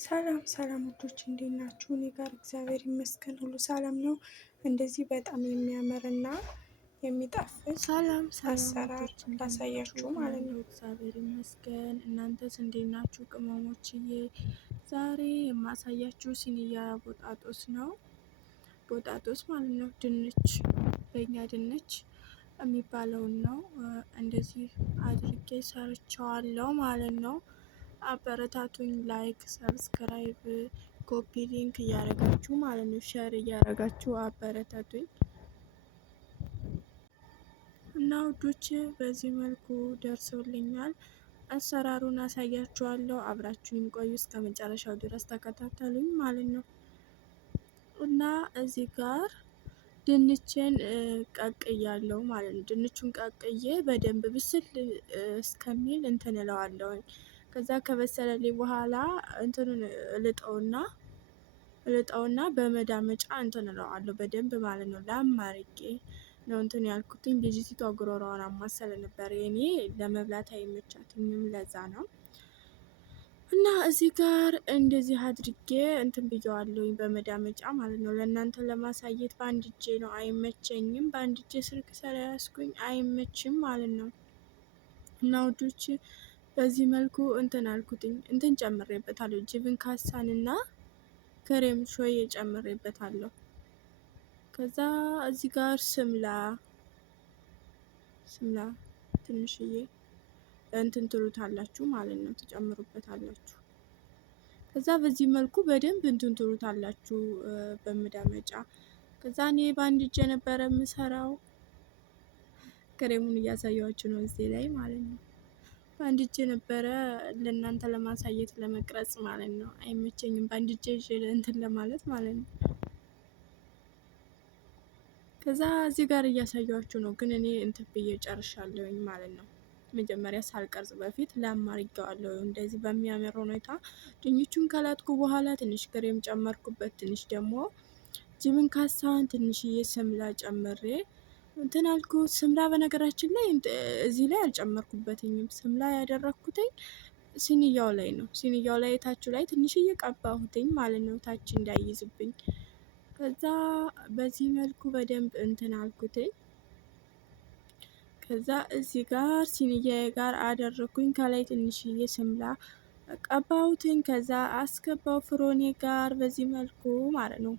ሰላም ሰላም ውዶች እንዴት ናችሁ? እኔ ጋር እግዚአብሔር ይመስገን ሁሉ ሰላም ነው። እንደዚህ በጣም የሚያምር እና የሚጣፍጥ ሰላም አሰራር ሰላምቶች እንዴት ናችሁ? ላሳያችሁ እኔ ማለት ነው። ያለው እግዚአብሔር ይመስገን። እናንተስ እንዴት ናችሁ? ቅመሞችዬ ዛሬ የማሳያችሁ ሲኒያ ቦጣጦስ ነው። ቦጣጦስ ማለት ነው ድንች፣ በእኛ ድንች የሚባለውን ነው። እንደዚህ አድርጌ ሰርቸዋለሁ ማለት ነው። አበረታቱኝ። ላይክ፣ ሰብስክራይብ፣ ኮፒ ሊንክ እያደረጋችሁ ማለት ነው፣ ሸር እያደረጋችሁ አበረታቱኝ። እና ውዶች በዚህ መልኩ ደርሶልኛል። አሰራሩን አሳያችኋለሁ። አብራችሁኝ ቆዩ፣ እስከ መጨረሻው ድረስ ተከታተሉኝ ማለት ነው። እና እዚህ ጋር ድንችን ቀቅያለሁ ማለት ነው። ድንቹን ቀቅዬ በደንብ ብስል እስከሚል እንትን እለዋለሁኝ። ከዛ ከበሰለልኝ በኋላ እንትኑን ልጠውና በመዳመጫ እንትን እለዋለሁ በደንብ ማለት ነው። ላም አርጌ ነው እንትን ያልኩትኝ። ልጅቷ ጉሮሮዋን አማሰለ ነበር፣ የኔ ለመብላት አይመቻትኝም፣ ለዛ ነው። እና እዚህ ጋር እንደዚህ አድርጌ እንትን ብየዋለሁኝ በመዳመጫ ማለት ነው። ለእናንተ ለማሳየት በአንድ እጄ ነው፣ አይመቸኝም። በአንድ እጄ ስልክ ስለያዝኩኝ አይመችም ማለት ነው። እና ውዶች በዚህ መልኩ እንትን አልኩትኝ። እንትን ጨምሬበታለሁ፣ ጅብን ካሳንና ክሬም ሾዬ ጨምሬበታለሁ። ከዛ እዚህ ጋር ስምላ ትንሽዬ እንትን ትሉታላችሁ ማለት ነው፣ ትጨምሩበታላችሁ። ከዛ በዚህ መልኩ በደንብ እንትን ትሉታላችሁ በመዳመጫ። ከዛ እኔ በአንድ እጄ ነበረ የምሰራው፣ ክሬሙን እያሳያችሁ ነው እዚህ ላይ ማለት ነው። በአንድ እጄ ነበረ ለእናንተ ለማሳየት ለመቅረጽ ማለት ነው። አይመቸኝም በአንድ እጄ እንትን ለማለት ማለት ነው። ከዛ እዚህ ጋር እያሳያችሁ ነው፣ ግን እኔ እንትን ብዬ ጨርሻለሁኝ ማለት ነው። መጀመሪያ ሳልቀርጽ በፊት ላማርገዋለሁ እንደዚህ በሚያምር ሁኔታ። ድንቹን ከላጥኩ በኋላ ትንሽ ክሬም ጨመርኩበት፣ ትንሽ ደግሞ ጅብን ካሳን፣ ትንሽዬ ስምላ ጨምሬ እንትን አልኩ። ስምላ በነገራችን ላይ እዚህ ላይ አልጨመርኩበትኝም። ስምላ ያደረኩትኝ ሲኒያው ላይ ነው። ሲኒያው ላይ ታችሁ ላይ ትንሽዬ ቀባሁትኝ ማለት ነው፣ ታች እንዳይዝብኝ። ከዛ በዚህ መልኩ በደንብ እንትን አልኩትኝ። ከዛ እዚህ ጋር ሲኒያዬ ጋር አደረኩኝ። ከላይ ትንሽዬ ስምላ ቀባሁትኝ። ከዛ አስገባው ፍሮኔ ጋር በዚህ መልኩ ማለት ነው።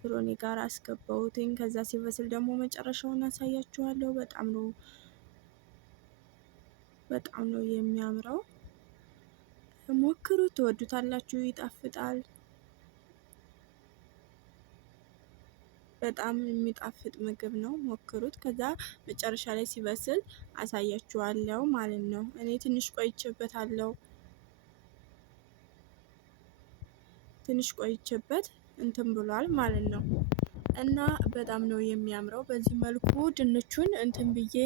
ፍሮኔ ጋር አስገባሁትኝ። ከዛ ሲበስል ደግሞ መጨረሻውን አሳያችኋለሁ። በጣም ነው የሚያምረው። ሞክሩት፣ ትወዱታላችሁ፣ ይጣፍጣል። በጣም የሚጣፍጥ ምግብ ነው፣ ሞክሩት። ከዛ መጨረሻ ላይ ሲበስል አሳያችኋለሁ ማለት ነው። እኔ ትንሽ ቆይቼበት እንትን ብሏል ማለት ነው። እና በጣም ነው የሚያምረው። በዚህ መልኩ ድንቹን እንትን ብዬ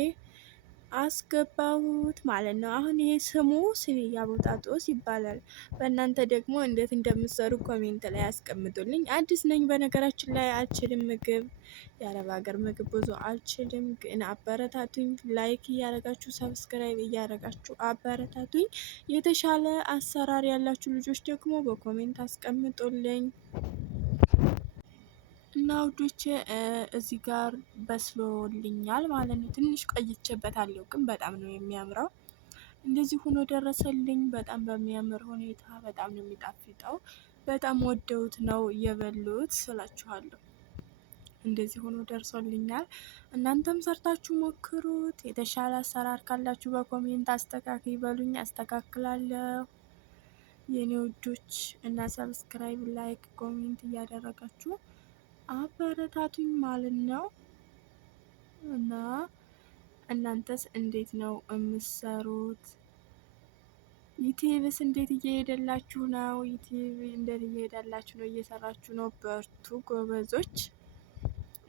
አስገባሁት ማለት ነው። አሁን ይሄ ስሙ ሲኒያ ቦጣጦስ ይባላል። በእናንተ ደግሞ እንዴት እንደምትሰሩ ኮሜንት ላይ አስቀምጡልኝ። አዲስ ነኝ በነገራችን ላይ፣ አልችልም ምግብ፣ የአረብ ሀገር ምግብ ብዙ አልችልም። ግን አበረታቱኝ። ላይክ እያደረጋችሁ ሰብስክራይብ እያደረጋችሁ አበረታቱኝ። የተሻለ አሰራር ያላችሁ ልጆች ደግሞ በኮሜንት አስቀምጡልኝ። እና ውዶቼ እዚህ ጋር በስሎልኛል ማለት ነው። ትንሽ ቆይቼበታለሁ፣ ግን በጣም ነው የሚያምረው። እንደዚህ ሆኖ ደረሰልኝ፣ በጣም በሚያምር ሁኔታ። በጣም ነው የሚጣፍጠው። በጣም ወደውት ነው የበሉት ስላችኋለሁ። እንደዚህ ሆኖ ደርሶልኛል። እናንተም ሰርታችሁ ሞክሩት። የተሻለ አሰራር ካላችሁ በኮሜንት አስተካክል በሉኝ፣ አስተካክላለሁ የኔ ውዶች። እና ሰብስክራይብ፣ ላይክ፣ ኮሜንት እያደረጋችሁ አበረታቱኝ ማለት ነው። እና እናንተስ እንዴት ነው የምትሰሩት? ዩቲዩብስ እንዴት እየሄደላችሁ ነው? ዩቲዩብ እንዴት እየሄደላችሁ ነው? እየሰራችሁ ነው? በርቱ ጎበዞች።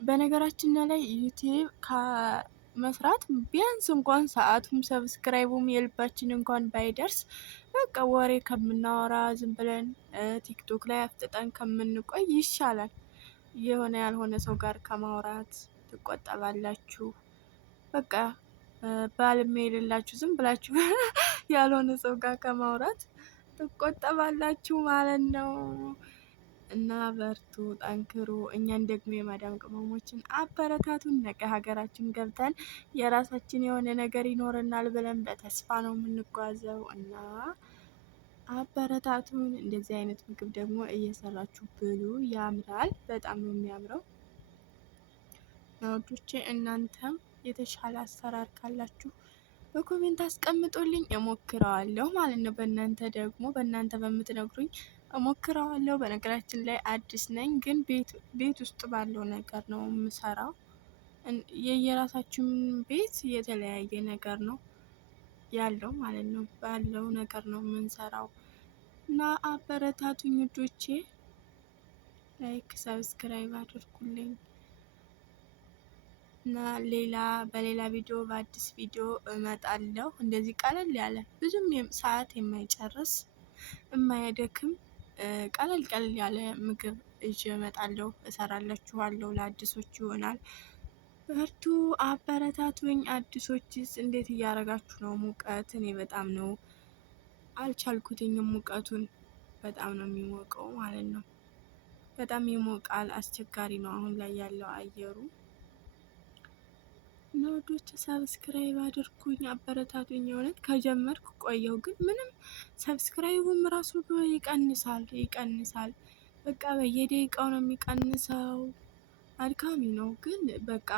በነገራችን ላይ ዩቲዩብ ከመስራት ቢያንስ እንኳን ሰዓቱም ሰብስክራይቡም የልባችን እንኳን ባይደርስ በቃ ወሬ ከምናወራ ዝም ብለን ቲክቶክ ላይ አፍጥጠን ከምንቆይ ይሻላል። የሆነ ያልሆነ ሰው ጋር ከማውራት ትቆጠባላችሁ። በቃ ባልም የሌላችሁ ዝም ብላችሁ ያልሆነ ሰው ጋር ከማውራት ትቆጠባላችሁ ማለት ነው። እና በርቱ፣ ጠንክሩ። እኛን ደግሞ የማዳም ቅመሞችን አበረታቱን። ነገ ሀገራችን ገብተን የራሳችን የሆነ ነገር ይኖረናል ብለን በተስፋ ነው የምንጓዘው እና አበረታቱን። እንደዚህ አይነት ምግብ ደግሞ እየሰራችሁ ብሉ፣ ያምራል። በጣም ነው የሚያምረው። ውዶቼ እናንተም የተሻለ አሰራር ካላችሁ በኮሜንት አስቀምጡልኝ፣ እሞክረዋለሁ ማለት ነው። በእናንተ በምትነግሩኝ እሞክረዋለሁ። በነገራችን ላይ አዲስ ነኝ፣ ግን ቤት ውስጥ ባለው ነገር ነው የምሰራው። የየራሳችን ቤት የተለያየ ነገር ነው ያለው ማለት ነው። ባለው ነገር ነው የምንሰራው እና አበረታቱኝ ውዶቼ። ላይክ ሰብስክራይብ አድርጉልኝ እና በሌላ ቪዲዮ በአዲስ ቪዲዮ እመጣለሁ። እንደዚህ ቀለል ያለ ብዙም ሰዓት የማይጨርስ የማያደክም ቀለል ያለ ምግብ ይዤ እመጣለሁ፣ እሰራላችኋለሁ። ለአዲሶች ይሆናል። በርቱ፣ አበረታቱኝ። አዲሶችስ እንዴት እያደረጋችሁ ነው? ሙቀት እኔ በጣም ነው አልቻልኩትኝም። ሙቀቱን በጣም ነው የሚሞቀው ማለት ነው። በጣም ይሞቃል። አስቸጋሪ ነው አሁን ላይ ያለው አየሩ። ውዶች ሰብስክራይብ አድርጉኝ፣ አበረታቱኝ። የሆነት ከጀመርኩ ቆየው፣ ግን ምንም ሰብስክራይቡም ራሱ ይቀንሳል። በቃ በየደቂቃው ነው የሚቀንሰው። አድካሚ ነው ግን በቃ